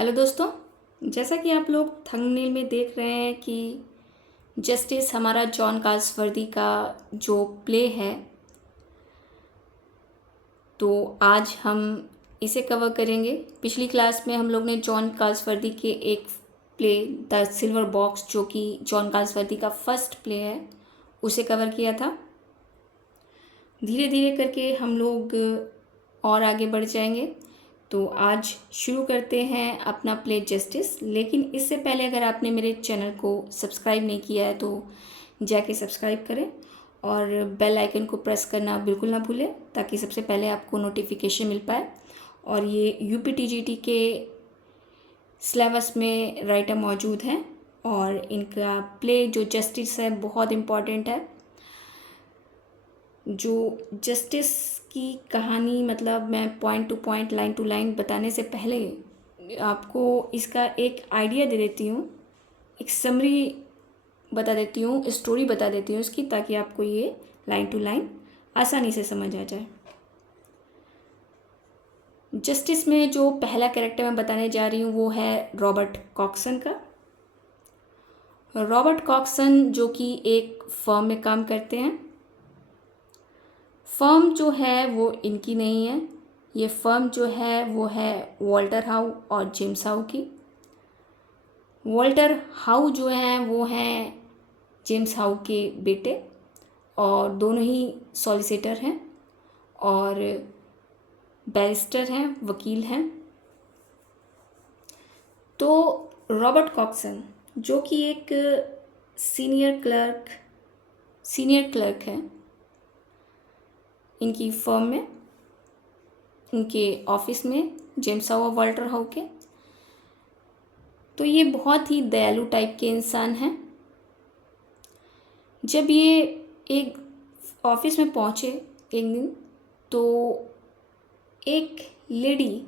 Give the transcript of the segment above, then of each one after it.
Hello दोस्तों। जैसा कि आप लोग थंबनेल में देख रहे हैं कि जस्टिस हमारा जॉन काल्सवर्दी का जो प्ले है, तो आज हम इसे कवर करेंगे। पिछली क्लास में हम लोग ने जॉन काल्सवर्दी के एक प्ले द सिल्वर बॉक्स, जो कि जॉन काल्सवर्दी का फर्स्ट प्ले है, उसे कवर किया था। धीरे धीरे करके हम लोग और आगे बढ़ जाएंगे। तो आज शुरू करते हैं अपना प्ले जस्टिस। लेकिन इससे पहले अगर आपने मेरे चैनल को सब्सक्राइब नहीं किया है तो जाके सब्सक्राइब करें और बेल आइकन को प्रेस करना बिल्कुल ना भूलें, ताकि सबसे पहले आपको नोटिफिकेशन मिल पाए। और ये यूपीटीजीटी के सिलेबस में राइटर मौजूद हैं और इनका प्ले जो जस्टिस है बहुत इम्पॉर्टेंट है। जो जस्टिस की कहानी, मतलब मैं point to point, line to line बताने से पहले आपको इसका एक आइडिया दे देती हूँ, एक समरी बता देती हूँ, स्टोरी बता देती हूँ इसकी, ताकि आपको ये लाइन टू लाइन आसानी से समझ आ जाए। जस्टिस में जो पहला कैरेक्टर मैं बताने जा रही हूँ वो है रॉबर्ट कॉक्सन का। रॉबर्ट कॉक्सन जो कि एक फर्म में काम करते हैं। फर्म जो है वो इनकी नहीं है, ये फर्म जो है वो है वॉल्टर हाउ और जेम्स हाउ की। वॉल्टर हाउ जो हैं वो हैं जेम्स हाउ के बेटे और दोनों ही सॉलिसिटर हैं और बैरिस्टर हैं, वकील हैं। तो रॉबर्ट कॉक्सन जो कि एक सीनियर क्लर्क है इनकी फर्म में, इनके ऑफिस में, जेम्स हाउ और वॉल्टर हाउ के। तो ये बहुत ही दयालु टाइप के इंसान हैं। जब ये एक ऑफिस में पहुँचे एक दिन, तो एक लेडी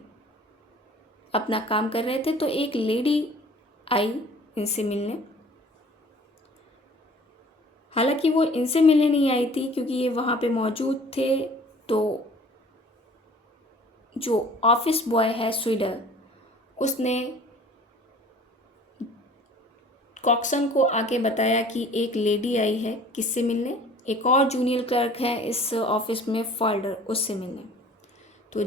अपना काम कर रहे थे, तो एक लेडी आई इनसे मिलने। हालांकि वो इनसे मिलने नहीं आई थी क्योंकि ये वहाँ पे मौजूद थे। तो जो ऑफिस बॉय है स्वीडर, उसने कॉक्सन को आके बताया कि एक लेडी आई है किससे मिलने, एक और जूनियर क्लर्क है इस ऑफिस में फॉल्डर, उससे मिलने। तो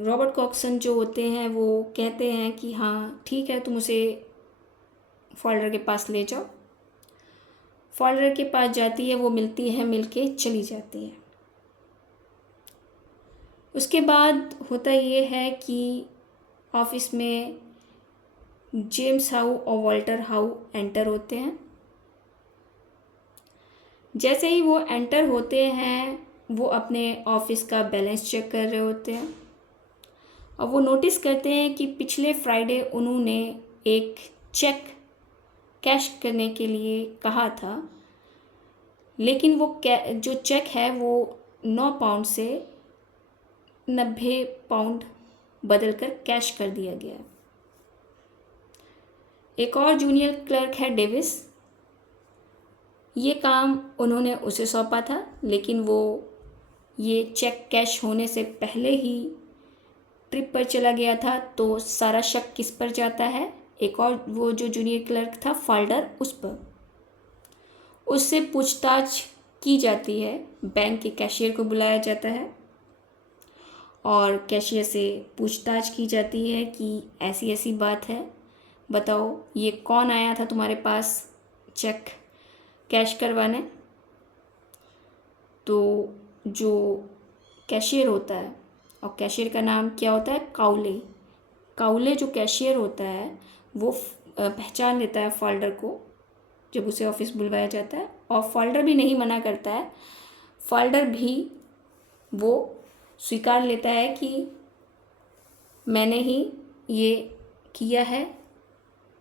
रॉबर्ट कॉक्सन जो होते हैं वो कहते हैं कि हाँ ठीक है, तुम उसे फॉल्डर के पास ले जाओ। फॉल्डर के पास जाती है, वो मिलती है, मिलके चली जाती है। उसके बाद होता ये है कि ऑफिस में जेम्स हाउ और वॉल्टर हाउ एंटर होते हैं। जैसे ही वो एंटर होते हैं, वो अपने ऑफिस का बैलेंस चेक कर रहे होते हैं और वो नोटिस करते हैं कि पिछले फ्राइडे उन्होंने एक चेक कैश करने के लिए कहा था, लेकिन वो जो चेक है वो 9 पाउंड से 90 पाउंड बदलकर कैश कर दिया गया। एक और जूनियर क्लर्क है डेविस, ये काम उन्होंने उसे सौंपा था, लेकिन वो ये चेक कैश होने से पहले ही ट्रिप पर चला गया था। तो सारा शक किस पर जाता है? एक और वो जो जूनियर क्लर्क था फॉल्डर, उस पर। उससे पूछताछ की जाती है, बैंक के कैशियर को बुलाया जाता है और कैशियर से पूछताछ की जाती है कि ऐसी ऐसी बात है, बताओ ये कौन आया था तुम्हारे पास चेक कैश करवाने। तो जो कैशियर होता है, और कैशियर का नाम क्या होता है? काउले जो कैशियर होता है वो पहचान लेता है फॉल्डर को जब उसे ऑफिस बुलवाया जाता है, और फॉल्डर भी नहीं मना करता है। फॉल्डर भी वो स्वीकार लेता है कि मैंने ही ये किया है,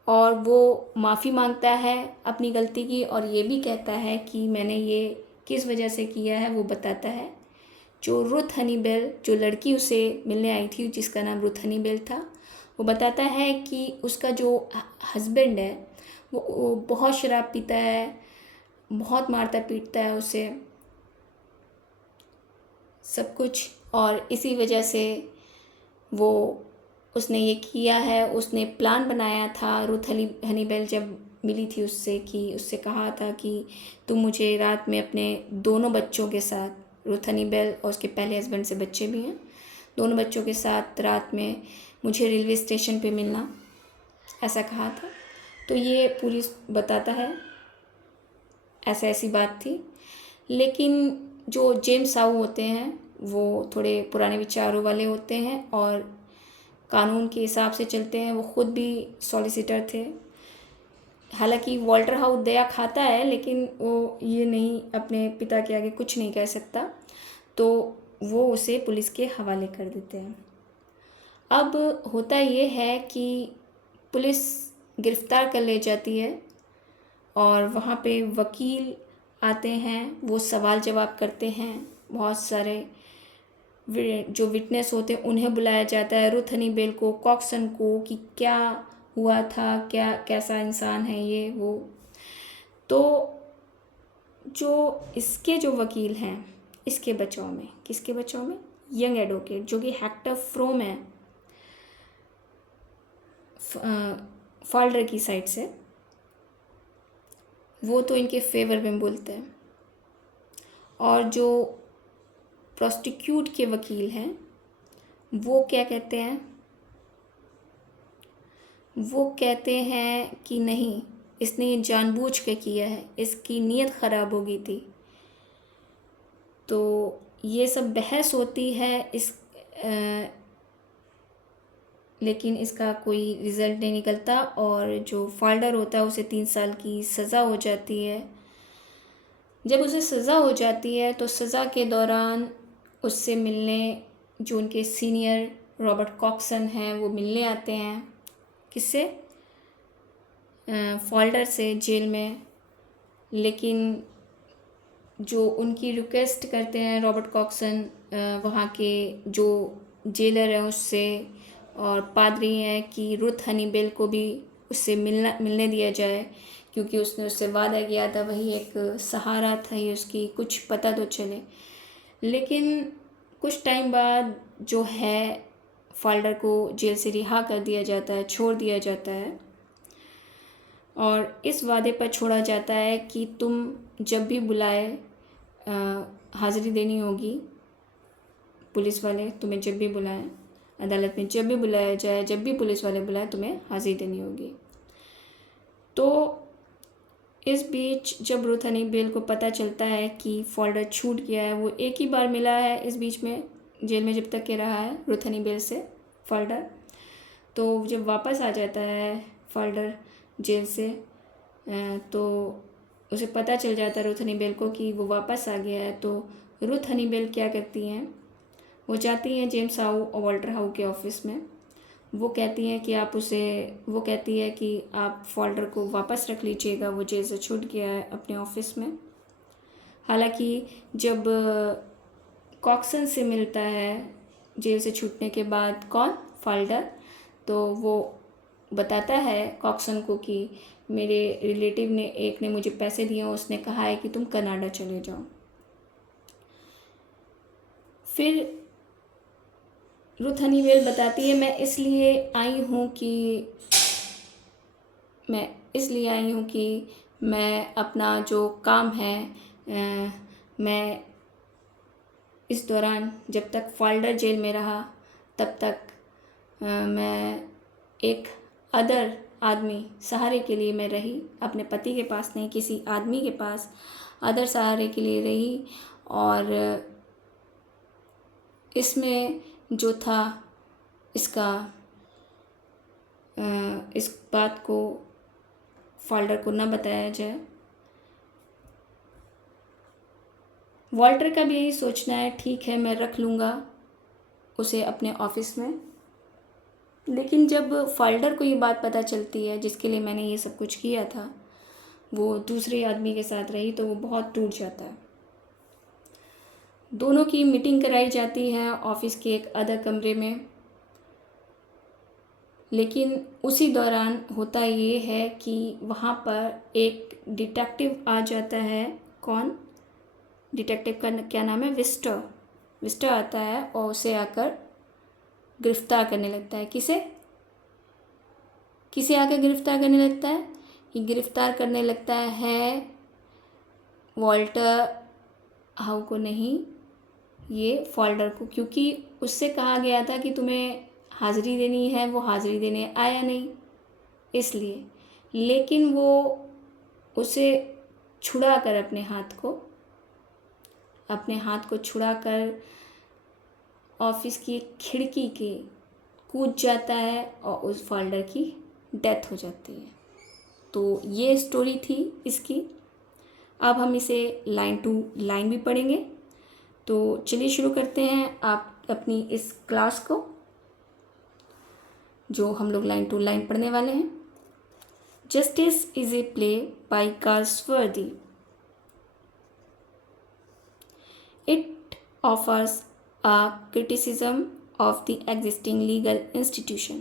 और वो माफ़ी मांगता है अपनी गलती की, और ये भी कहता है कि मैंने ये किस वजह से किया है वो बताता है। जो रुथ हनीबेल, जो लड़की उसे मिलने आई थी जिसका नाम रुथ हनीबेल था, वो बताता है कि उसका जो हस्बैंड है वो बहुत शराब पीता है, बहुत मारता पीटता है उसे, सब कुछ, और इसी वजह से वो उसने ये किया है, उसने प्लान बनाया था। रुथ हनीबेल जब मिली थी उससे, कि उससे कहा था कि तुम मुझे रात में अपने दोनों बच्चों के साथ, रुथ हनीबेल और उसके पहले हस्बैंड से बच्चे भी हैं, दोनों बच्चों के साथ रात में मुझे रेलवे स्टेशन पे मिलना, ऐसा कहा था। तो ये पुलिस बताता है ऐसी बात थी। लेकिन जो जेम्स साउ होते हैं वो थोड़े पुराने विचारों वाले होते हैं और कानून के हिसाब से चलते हैं। वो खुद भी सॉलिसिटर थे। हालांकि वॉल्टर हाउस दया खाता है, लेकिन वो ये नहीं, अपने पिता के आगे कुछ नहीं कह सकता, तो वो उसे पुलिस के हवाले कर देते हैं। अब होता ये है कि पुलिस गिरफ्तार कर ले जाती है और वहाँ पे वकील आते हैं, वो सवाल जवाब करते हैं। बहुत सारे जो विटनेस होते हैं उन्हें बुलाया जाता है, रुथ हनीबेल को, कॉक्सन को, कि क्या हुआ था, क्या कैसा इंसान है ये वो। तो जो इसके जो वकील हैं, इसके बचाव में, किसके बचाव में, यंग एडवोकेट जो कि हेक्टर फ्रोम है फाल्डर की साइड से, वो तो इनके फेवर में बोलते हैं। और जो प्रोस्टिक्यूट के वकील हैं वो क्या कहते हैं, वो कहते हैं कि नहीं, इसने ये जानबूझ के किया है, इसकी नीयत ख़राब हो गई थी। तो ये सब बहस होती है लेकिन इसका कोई रिज़ल्ट नहीं निकलता और जो फाल्डर होता है उसे 3 साल की सज़ा हो जाती है। जब उसे सज़ा हो जाती है तो सज़ा के दौरान उससे मिलने जो उनके सीनियर रॉबर्ट कॉक्सन हैं वो मिलने आते हैं। किससे, फाल्डर से, जेल में। लेकिन जो उनकी रिक्वेस्ट करते हैं रॉबर्ट कॉक्सन वहाँ के जो जेलर हैं उससे, और पादरी हैं, कि रुथ हनीबेल को भी उससे मिलने दिया जाए, क्योंकि उसने उससे वादा किया था, वही एक सहारा था ही उसकी, कुछ पता तो चले। लेकिन कुछ टाइम बाद जो है फाल्डर को जेल से रिहा कर दिया जाता है, छोड़ दिया जाता है, और इस वादे पर छोड़ा जाता है कि तुम जब भी बुलाए हाज़िरी देनी होगी। पुलिस वाले तुम्हें जब भी बुलाएं, अदालत में जब भी बुलाया जाए, जब भी पुलिस वाले बुलाएं, तुम्हें हाज़िरी देनी होगी। तो इस बीच जब रुथ हनीबेल को पता चलता है कि फाल्डर छूट गया है, वो एक ही बार मिला है इस बीच में, जेल में जब तक के रहा है रुथ हनीबेल से फाल्डर, तो जब वापस आ जाता है फाल्डर जेल से, तो उसे पता चल जाता है रुथ हनीबेल को कि वो वापस आ गया है। तो रुथ हनीबेल क्या करती हैं, वो जाती हैं जेम्स हाउ और वॉल्टर हाउ के ऑफिस में। वो कहती हैं कि वो कहती है कि आप फाल्डर को वापस रख लीजिएगा, वो जेल से छूट गया है, अपने ऑफिस में। हालांकि जब कॉक्सन से मिलता है जेल से छूटने के बाद, कौन, फाल्डर, तो वो बताता है कॉक्सन को कि मेरे रिलेटिव ने, एक ने मुझे पैसे दिए, उसने कहा है कि तुम कनाडा चले जाओ। फिर रुथ हनीबेल बताती है, मैं इसलिए आई हूँ कि मैं अपना जो काम है, मैं इस दौरान जब तक फाल्डर जेल में रहा तब तक मैं एक अदर आदमी सहारे के लिए मैं रही, अपने पति के पास नहीं, किसी आदमी के पास अदर सहारे के लिए रही। और इसमें जो था इसका इस बात को फाल्डर को न बताया जाए। वॉल्टर का भी यही सोचना है, ठीक है मैं रख लूँगा उसे अपने ऑफिस में। लेकिन जब फाल्डर को ये बात पता चलती है जिसके लिए मैंने ये सब कुछ किया था, वो दूसरे आदमी के साथ रही, तो वो बहुत टूट जाता है। दोनों की मीटिंग कराई जाती है ऑफिस के एक अदर कमरे में। लेकिन उसी दौरान होता ये है कि वहाँ पर एक डिटेक्टिव आ जाता है। कौन, डिटेक्टिव का क्या नाम है, विस्टर आता है, और उसे आकर गिरफ्तार करने लगता है। किसे किसे आके गिरफ्तार करने लगता है? ये गिरफ्तार करने लगता है वॉल्टर हाउ को नहीं, ये फॉल्डर को, क्योंकि उससे कहा गया था कि तुम्हें हाज़िरी देनी है, वो हाज़िरी देने आया नहीं इसलिए। लेकिन वो उसे छुड़ा कर अपने हाथ को छुड़ा कर ऑफिस की खिड़की के कूद जाता है और उस फॉल्डर की डेथ हो जाती है। तो ये स्टोरी थी इसकी। अब हम इसे लाइन टू लाइन भी पढ़ेंगे। तो चलिए शुरू करते हैं आप अपनी इस क्लास को, जो हम लोग लाइन टू लाइन पढ़ने वाले हैं। Justice is a play by Galsworthy. It offers a criticism of the existing legal institution.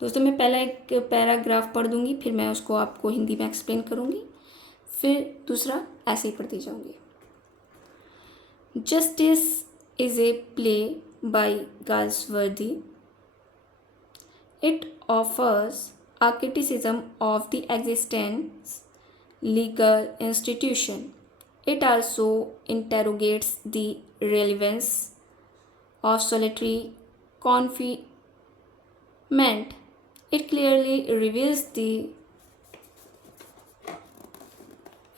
दोस्तों मैं पहला एक पैराग्राफ पढ़ दूंगी, फिर मैं उसको आपको हिंदी में एक्सप्लेन करूंगी, फिर दूसरा ऐसे ही पढ़ती जाऊंगी। Justice is a play by Galsworthy. It offers a criticism of the existing legal institution. It also interrogates the relevance of solitary confinement. It clearly reveals the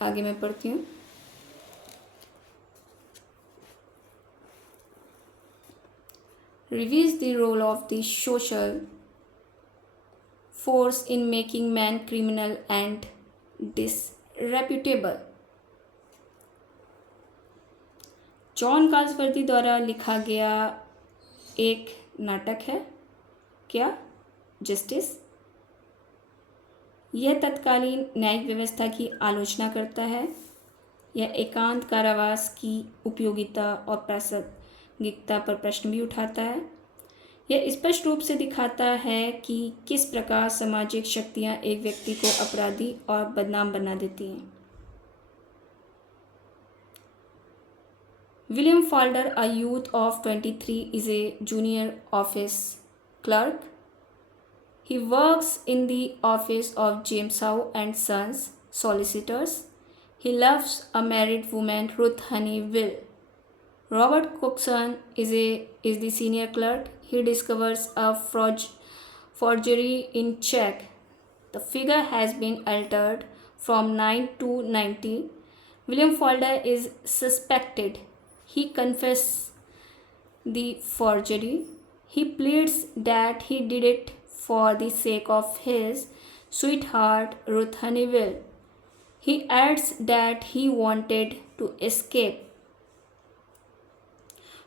आगे मैं पढ़ती हूँ। Reveals the role of the social force in making man criminal and disreputable. John Galsworthy द्वारा लिखा गया एक नाटक है, क्या? जस्टिस। यह तत्कालीन न्यायिक व्यवस्था की आलोचना करता है। यह एकांत कारावास की उपयोगिता और प्रासंगिकता पर प्रश्न भी उठाता है। यह स्पष्ट रूप से दिखाता है कि किस प्रकार सामाजिक शक्तियां एक व्यक्ति को अपराधी और बदनाम बना देती हैं। William Falder, a youth of 23, is a junior office clerk. He works in the office of James Howe and Sons, solicitors. He loves a married woman, Ruth Honeywell. Robert Coxon is the senior clerk. He discovers a forgery in check. The figure has been altered from 9 to 90. William Falder is suspected. He confesses the forgery. He pleads that he did it for the sake of his sweetheart, Ruth Honeywell. He adds that he wanted to escape,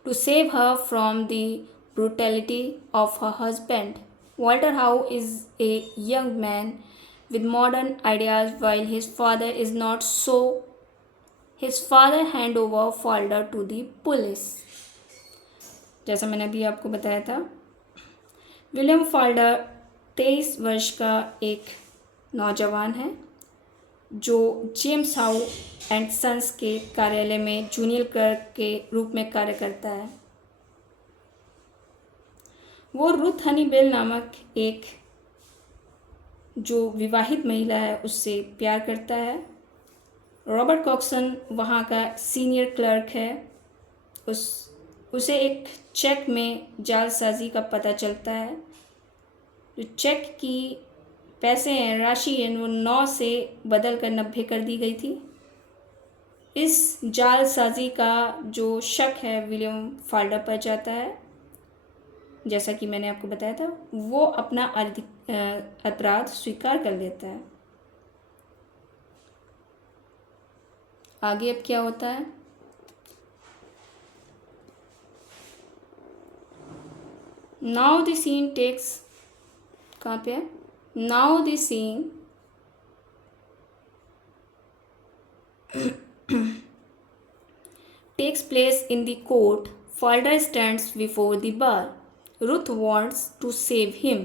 to save her from the brutality of her husband. Walter Howe is a young man with modern ideas, while his father is not so. His father hand over Falder to the police. जैसा मैंने अभी आपको बताया था, William Falder 23 वर्ष का एक नौजवान है जो जेम्स हाउ एंड सन्स के कार्यालय में जूनियर क्लर्क के रूप में कार्य करता है। वो रुथ हनीबेल नामक एक जो विवाहित महिला है उससे प्यार करता है। रॉबर्ट कॉक्सन वहाँ का सीनियर क्लर्क है। उसे एक चेक में जालसाजी का पता चलता है। जो चेक की पैसे हैं, राशि है, वो 9 से बदल कर 90 कर दी गई थी। इस जालसाजी का जो शक है विलियम फाल्डर पर जाता है। जैसा कि मैंने आपको बताया था, वो अपना अपराध स्वीकार कर लेता है। आगे अब क्या होता है? नाउ द सीन टेक्स, कहाँ पे है? Now the scene takes place in the court. Falder stands before the bar. Ruth wants to save him.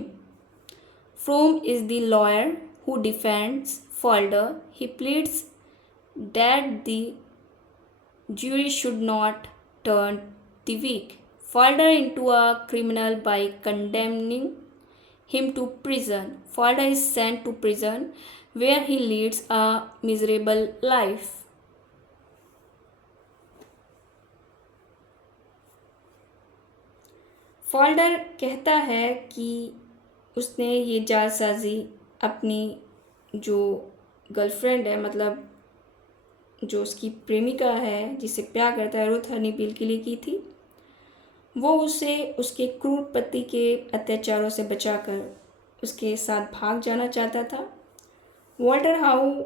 Fromm is the lawyer who defends Falder. He pleads that the jury should not turn the weak. Falder into a criminal by condemning him to prison. Falder is sent to prison where he leads a miserable life. Falder कहता है कि उसने ये जालसाजी अपनी जो girlfriend है, मतलब जो उसकी प्रेमिका है जिससे प्यार करता है, रुथ हनीबिल के लिए की थी। वो उसे उसके क्रूर पति के अत्याचारों से बचाकर उसके साथ भाग जाना चाहता था। वॉल्टर हाउ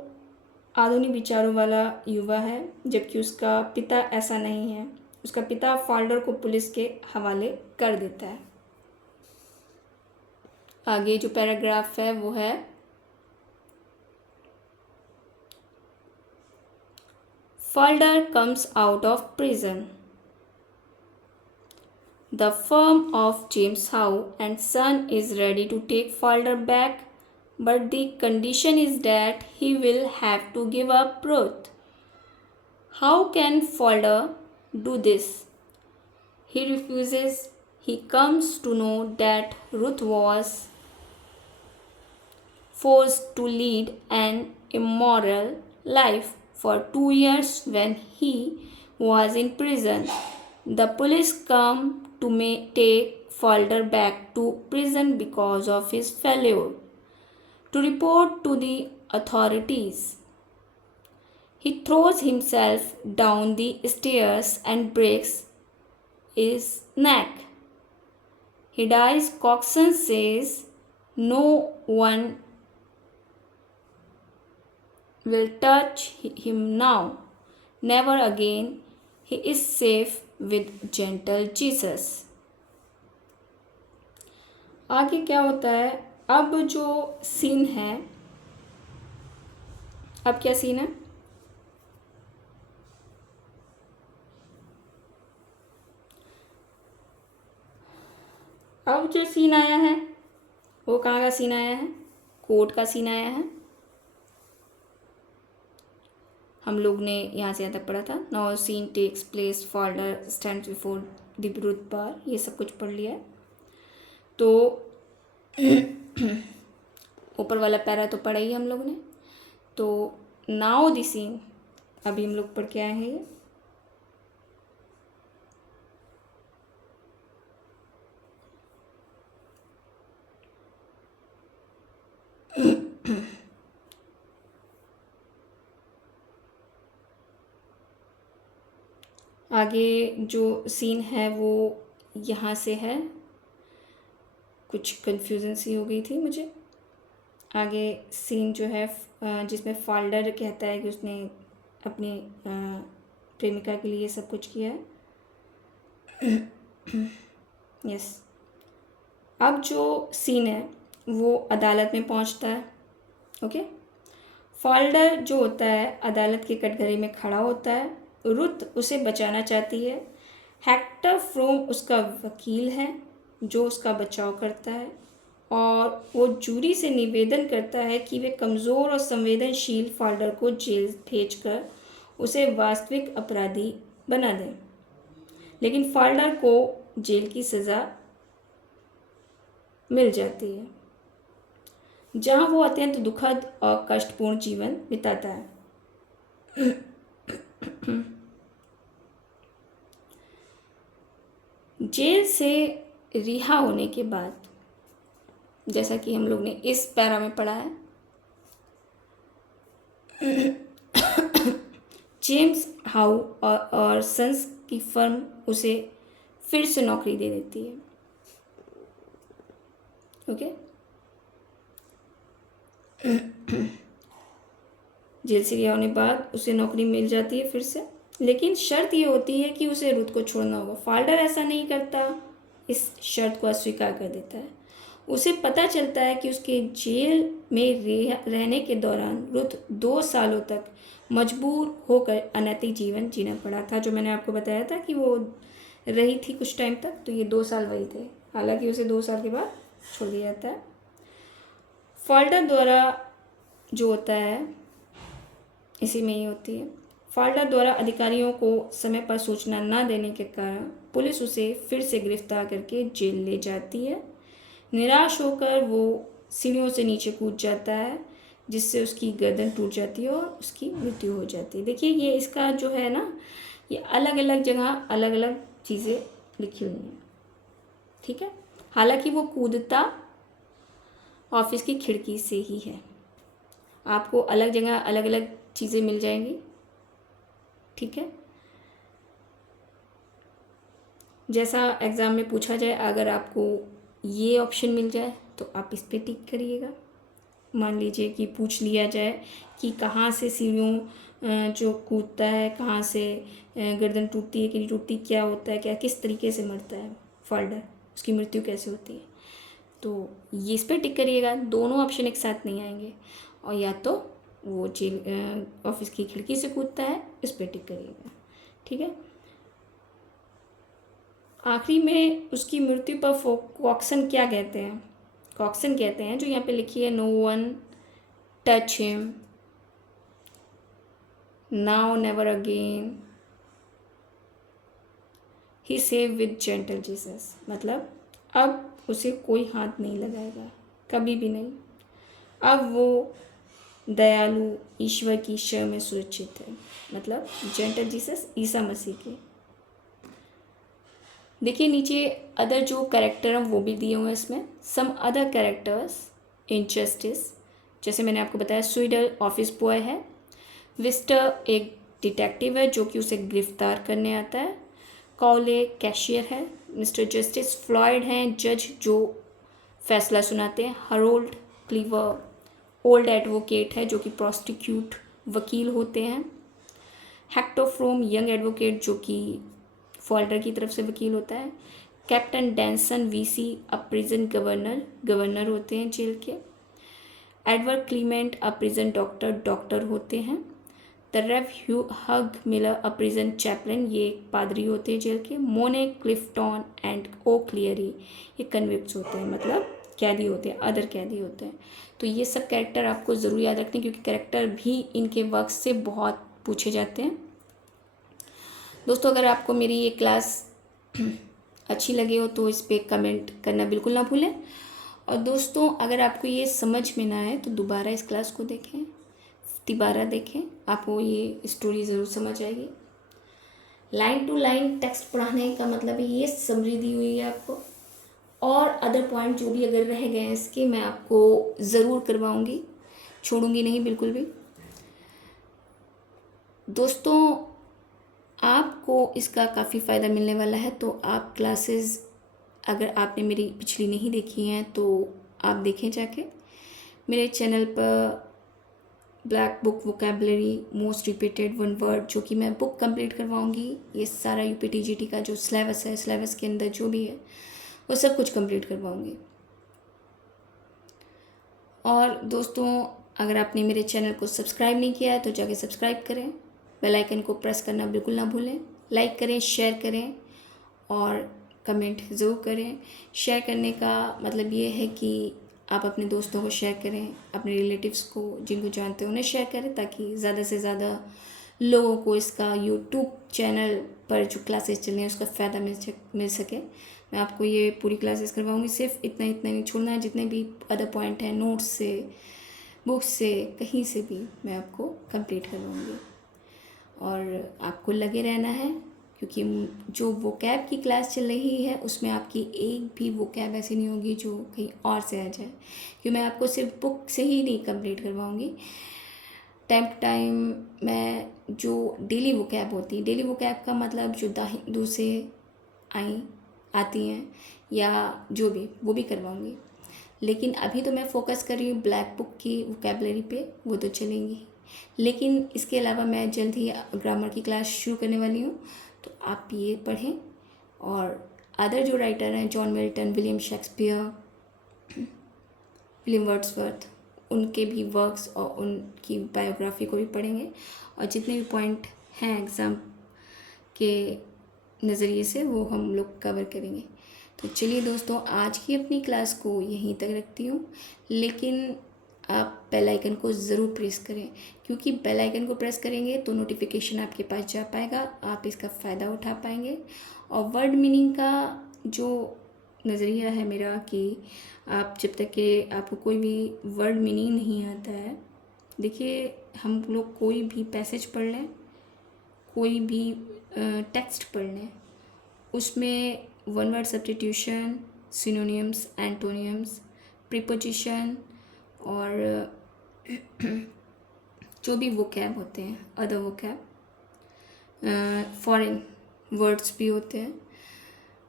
आधुनिक विचारों वाला युवा है, जबकि उसका पिता ऐसा नहीं है। उसका पिता फॉल्डर को पुलिस के हवाले कर देता है। आगे जो पैराग्राफ है वो है, Falder comes out of prison. The firm of James Howe and Son is ready to take Falder back, but the condition is that he will have to give up Ruth. How can Falder do this? He refuses. He comes to know that Ruth was forced to lead an immoral life for 2 years when he was in prison. The police come to take Falder back to prison because of his failure to report to the authorities. He throws himself down the stairs and breaks his neck. He dies. Coxon says no one will touch him now. Never again. He is safe with gentle Jesus. आगे क्या होता है? अब जो scene है, अब क्या scene है? अब जो सीन आया है वो कहाँ का सीन आया है? कोर्ट का सीन आया है। हम लोग ने यहाँ से यहाँ तक पढ़ा था। Now scene takes place, folder stands before the विरुद्ध बार, ये सब कुछ पढ़ लिया है। तो ऊपर वाला पैरा तो पढ़ा ही हम लोग ने। तो नाउ द सीन, अभी हम लोग पढ़ के आए हैं ये। आगे जो सीन है वो यहाँ से है। कुछ कन्फ्यूज़न सी हो गई थी मुझे। आगे सीन जो है जिसमें फॉल्डर कहता है कि उसने अपनी प्रेमिका के लिए सब कुछ किया है। यस। अब जो सीन है वो अदालत में पहुंचता है। ओके। फॉल्डर जो होता है अदालत के कटघरे में खड़ा होता है। रुथ उसे बचाना चाहती है। हेक्टर फ्रोम उसका वकील है जो उसका बचाव करता है, और वो जूरी से निवेदन करता है कि वे कमज़ोर और संवेदनशील फॉल्डर को जेल भेजकर उसे वास्तविक अपराधी बना दें। लेकिन फॉल्डर को जेल की सज़ा मिल जाती है, जहाँ वो अत्यंत दुखद और कष्टपूर्ण जीवन बिताता है। जेल से रिहा होने के बाद, जैसा कि हम लोग ने इस पैरा में पढ़ा है, जेम्स हाउ और सन्स की फर्म उसे फिर से नौकरी दे देती है। ओके। जेल से रिहा होने के बाद उसे नौकरी मिल जाती है फिर से, लेकिन शर्त ये होती है कि उसे रुथ को छोड़ना होगा। फॉल्डर ऐसा नहीं करता, इस शर्त को अस्वीकार कर देता है। उसे पता चलता है कि उसके जेल में रहने के दौरान रुथ 2 सालों तक मजबूर होकर अनैतिक जीवन जीना पड़ा था। जो मैंने आपको बताया था कि वो रही थी कुछ टाइम तक, तो ये 2 साल वही थे। हालांकि उसे 2 साल के बाद छोड़ दिया जाता है। फॉल्डर द्वारा जो होता है इसी में ही होती है। फाल्डर द्वारा अधिकारियों को समय पर सूचना न देने के कारण पुलिस उसे फिर से गिरफ्तार करके जेल ले जाती है। निराश होकर वो सीढ़ियों से नीचे कूद जाता है, जिससे उसकी गर्दन टूट जाती है और उसकी मृत्यु हो जाती है। देखिए ये इसका जो है ना, ये अलग अलग जगह अलग अलग चीज़ें लिखी हुई हैं, ठीक है। हालांकि वो कूदता ऑफिस की खिड़की से ही है। आपको अलग जगह अलग अलग चीज़ें मिल जाएंगी, ठीक है। जैसा एग्ज़ाम में पूछा जाए, अगर आपको ये ऑप्शन मिल जाए तो आप इस पर टिक करिएगा। मान लीजिए कि पूछ लिया जाए कि कहाँ से सीढ़ियों जो कूदता है, कहाँ से गर्दन टूटती है कि नहीं टूटती, क्या होता है, क्या किस तरीके से मरता है फाल्डर, उसकी मृत्यु कैसे होती है, तो ये इस पर टिक करिएगा। दोनों ऑप्शन एक साथ नहीं आएंगे। और या तो वो जेल ऑफिस की खिड़की से कूदता है, इस पर टिक करिएगा, ठीक है। आखिरी में उसकी मृत्यु पर कॉक्सन क्या कहते हैं? कॉक्सन कहते हैं, जो यहाँ पे लिखी है, no one touch him, now never again, he save with gentle Jesus. मतलब अब उसे कोई हाथ नहीं लगाएगा, कभी भी नहीं। अब वो दयालु ईश्वर की शरण में सुरक्षित है। मतलब जेंटल जीसस ईसा मसीह के। देखिए नीचे अदर जो कैरेक्टर हैं वो भी दिए हुए हैं इसमें। Some other characters in justice, जैसे मैंने आपको बताया, स्वीडल ऑफिस बॉय है, विस्टर एक डिटेक्टिव है जो कि उसे गिरफ्तार करने आता है, कॉले कैशियर है, मिस्टर जस्टिस फ्लॉयड हैं जज जो फैसला सुनाते हैं, हरोल्ड क्लीवर ओल्ड एडवोकेट है जो कि प्रोस्टिक्यूट वकील होते हैं, हेक्टर फ्रोम यंग एडवोकेट जो कि फॉल्डर की तरफ से वकील होता है, captain Danson VC a prison governor होते हैं जेल के, Edward Clement a prison doctor होते हैं, the Rev Hugh Miller a prison chaplain, ये पादरी होते हैं जेल के, मोने क्लिफ्टन एंड ओ क्लियरी ये कन्विक्ट्स होते हैं, मतलब कैदी होते हैं, अदर कैदी होते हैं। तो ये सब कैरेक्टर आपको ज़रूर याद रखने, क्योंकि कैरेक्टर भी इनके वर्क से बहुत पूछे जाते हैं। दोस्तों अगर आपको मेरी ये क्लास अच्छी लगी हो तो इस पर कमेंट करना बिल्कुल ना भूलें। और दोस्तों अगर आपको ये समझ में ना आए तो दोबारा इस क्लास को देखें, दोबारा देखें, आपको ये स्टोरी ज़रूर समझ आएगी। लाइन टू लाइन टेक्स्ट पढ़ाने का मतलब ये समरी दी हुई है आपको, और अदर पॉइंट जो भी अगर रह गए हैं इसके मैं आपको ज़रूर करवाऊँगी, छोड़ूंगी नहीं बिल्कुल भी। दोस्तों आपको इसका काफ़ी फ़ायदा मिलने वाला है, तो आप क्लासेस अगर आपने मेरी पिछली नहीं देखी हैं तो आप देखें जाके। मेरे चैनल पर black book vocabulary most repeated one word जो कि मैं बुक कंप्लीट करवाऊँगी, ये सारा यूपीटीजीटी का जो सिलेबस है, सिलेबस के अंदर जो भी है वो सब कुछ कंप्लीट करवाऊँगी। और दोस्तों अगर आपने मेरे चैनल को सब्सक्राइब नहीं किया है तो जाके सब्सक्राइब करें, बेल आइकन को प्रेस करना बिल्कुल ना भूलें, लाइक करें, शेयर करें और कमेंट ज़रूर करें। शेयर करने का मतलब ये है कि आप अपने दोस्तों को शेयर करें, अपने रिलेटिव्स को जिनको जानते हैं उन्हें शेयर करें, ताकि ज़्यादा से ज़्यादा लोगों को इसका यूट्यूब चैनल पर जो क्लासेस चल रही हैं उसका फ़ायदा मिल सके। मैं आपको ये पूरी क्लासेस करवाऊँगी, सिर्फ इतना नहीं छोड़ना है, जितने भी अदर पॉइंट हैं नोट्स से, बुक्स से, कहीं से भी मैं आपको कंप्लीट करवाऊँगी। और आपको लगे रहना है, क्योंकि जो वोकैब की क्लास चल रही है उसमें आपकी एक भी वोकैब ऐसी नहीं होगी जो कहीं और से आ जाए, क्योंकि मैं आपको सिर्फ बुक से ही नहीं कंप्लीट करवाऊँगी। टाइम टू टाइम मैं जो डेली वोकैब होती है, डेली वोकैब का मतलब जो हिंदू से आती हैं या जो भी, वो भी करवाऊँगी। लेकिन अभी तो मैं फ़ोकस कर रही हूँ ब्लैक बुक की वोकैबलरी पे, वो तो चलेंगी ही, लेकिन इसके अलावा मैं जल्द ही ग्रामर की क्लास शुरू करने वाली हूँ, तो आप ये पढ़ें। और अदर जो राइटर हैं, John Milton, William Shakespeare, William Wordsworth, उनके भी वर्क्स और उनकी बायोग्राफी को भी पढ़ेंगे, और जितने भी पॉइंट हैं एग्ज़ाम के नज़रिए से वो हम लोग कवर करेंगे। तो चलिए दोस्तों आज की अपनी क्लास को यहीं तक रखती हूँ, लेकिन आप बेल आइकन को ज़रूर प्रेस करें, क्योंकि बेल आइकन को प्रेस करेंगे तो नोटिफिकेशन आपके पास जा पाएगा, आप इसका फ़ायदा उठा पाएंगे। और वर्ड मीनिंग का जो नज़रिया है मेरा कि आप जब तक कि आपको कोई भी वर्ड मीनिंग नहीं आता है, देखिए हम लोग कोई भी पैसेज पढ़ लें, कोई भी टेक्स्ट पढ़ लें, उसमें one word substitution, synonyms, एंटोनियम्स, preposition और जो भी वोकैब होते हैं, अदर वोकैब, फॉरेन वर्ड्स भी होते हैं,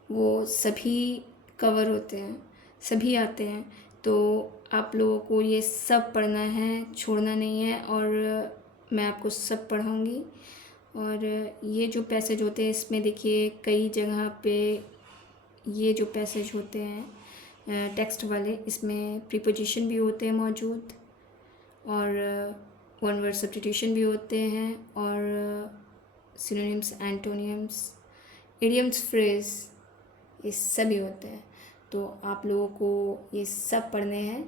वो सभी कवर होते हैं, सभी आते हैं। तो आप लोगों को ये सब पढ़ना है, छोड़ना नहीं है, और मैं आपको सब पढ़ाऊँगी। और ये जो पैसेज होते हैं इसमें देखिए कई जगह पे ये जो पैसेज होते हैं टेक्स्ट वाले, इसमें प्रीपोजिशन भी होते हैं मौजूद, और वन वर्ड सब्स्टिट्यूशन भी होते हैं, और सिनोनिम्स, एंटोनियम्स, इडियम्स, फ्रेज, ये सभी होते हैं। तो आप लोगों को ये सब पढ़ने हैं।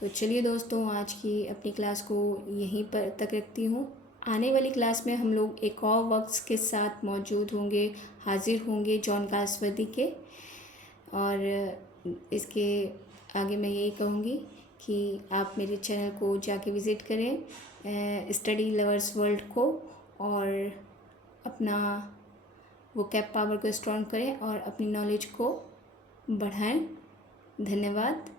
तो चलिए दोस्तों, आज की अपनी क्लास को यहीं पर तक रखती हूँ। आने वाली क्लास में हम लोग एक और वक्त के साथ मौजूद होंगे, हाजिर होंगे जॉन कासवर्दी के। और इसके आगे मैं यही कहूँगी कि आप मेरे चैनल को जाके विज़िट करें, स्टडी लवर्स वर्ल्ड को, और अपना वोकैब पावर को स्ट्रॉन्ग करें और अपनी नॉलेज को बढ़ाएं। धन्यवाद।